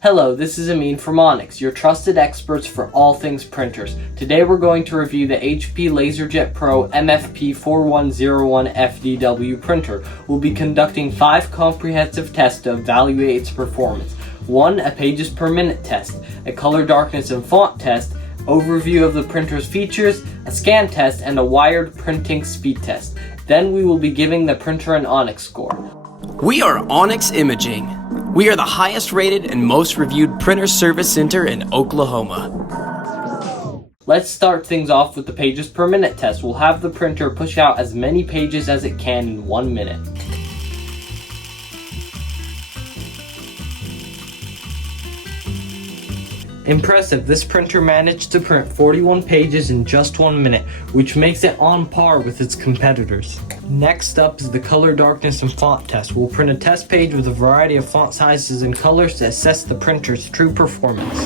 Hello, this is Amin from Onyx, your trusted experts for all things printers. Today we're going to review the HP LaserJet Pro MFP 4101 FDW printer. We'll be conducting 5 comprehensive tests to evaluate its performance. 1. A pages per minute test, a color darkness and font test, overview of the printer's features, a scan test, and a wired printing speed test. Then we will be giving the printer an Onyx score. We are Onyx Imaging. We are the highest rated and most reviewed printer service center in Oklahoma. Let's start things off with the pages per minute test. We'll have the printer push out as many pages as it can in 1 minute. Impressive, this printer managed to print 41 pages in just 1 minute, which makes it on par with its competitors. Next up is the color darkness and font test. We'll print a test page with a variety of font sizes and colors to assess the printer's true performance.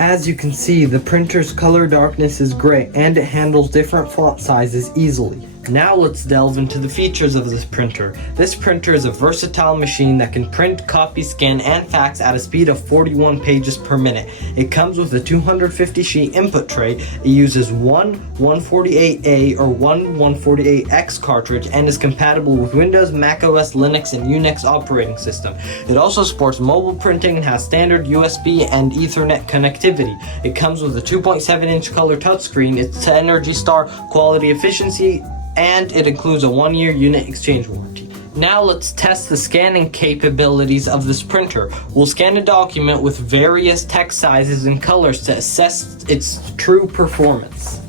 As you can see, the printer's color darkness is great and it handles different font sizes easily. Now let's delve into the features of this printer. This printer is a versatile machine that can print, copy, scan, and fax at a speed of 41 pages per minute. It comes with a 250 sheet input tray. It uses one 148A or one 148X cartridge and is compatible with Windows, macOS, Linux, and Unix operating system. It also supports mobile printing and has standard USB and Ethernet connectivity. It comes with a 2.7-inch color touchscreen, its Energy Star quality efficiency, and it includes a 1-year unit exchange warranty. Now let's test the scanning capabilities of this printer. We'll scan a document with various text sizes and colors to assess its true performance.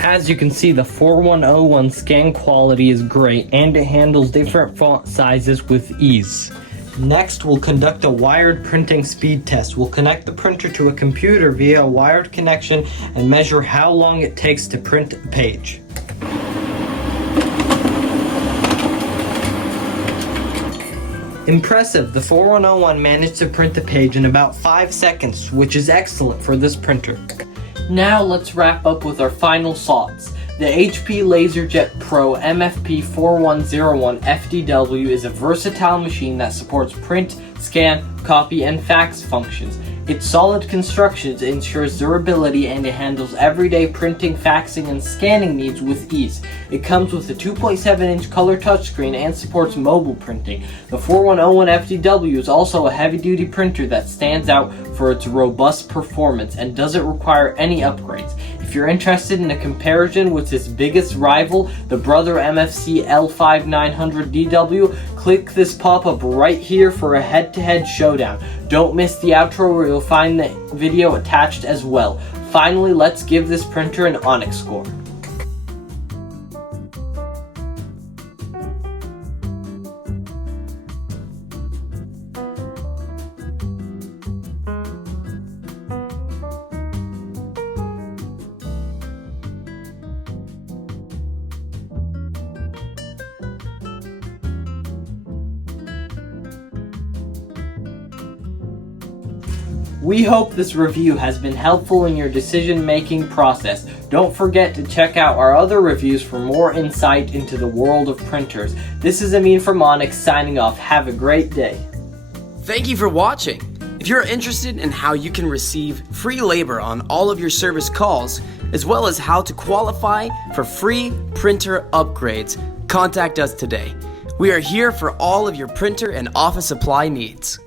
As you can see, the 4101 scan quality is great and it handles different font sizes with ease. Next, we'll conduct a wired printing speed test. We'll connect the printer to a computer via a wired connection and measure how long it takes to print a page. Impressive, the 4101 managed to print the page in about 5 seconds, which is excellent for this printer. Now let's wrap up with our final thoughts. The HP LaserJet Pro MFP 4101 FDW is a versatile machine that supports print, scan, copy, and fax functions. Its solid construction ensures durability and it handles everyday printing, faxing, and scanning needs with ease. It comes with a 2.7-inch color touchscreen and supports mobile printing. The 4101 FDW is also a heavy-duty printer that stands out for its robust performance and doesn't require any upgrades. If you're interested in a comparison with its biggest rival, the Brother MFC L5900DW, click this pop-up right here for a head-to-head showdown. Don't miss the outro where you'll find the video attached as well. Finally, let's give this printer an Onyx score. We hope this review has been helpful in your decision-making process. Don't forget to check out our other reviews for more insight into the world of printers. This is Amin from Onyx signing off. Have a great day. Thank you for watching. If you're interested in how you can receive free labor on all of your service calls, as well as how to qualify for free printer upgrades, contact us today. We are here for all of your printer and office supply needs.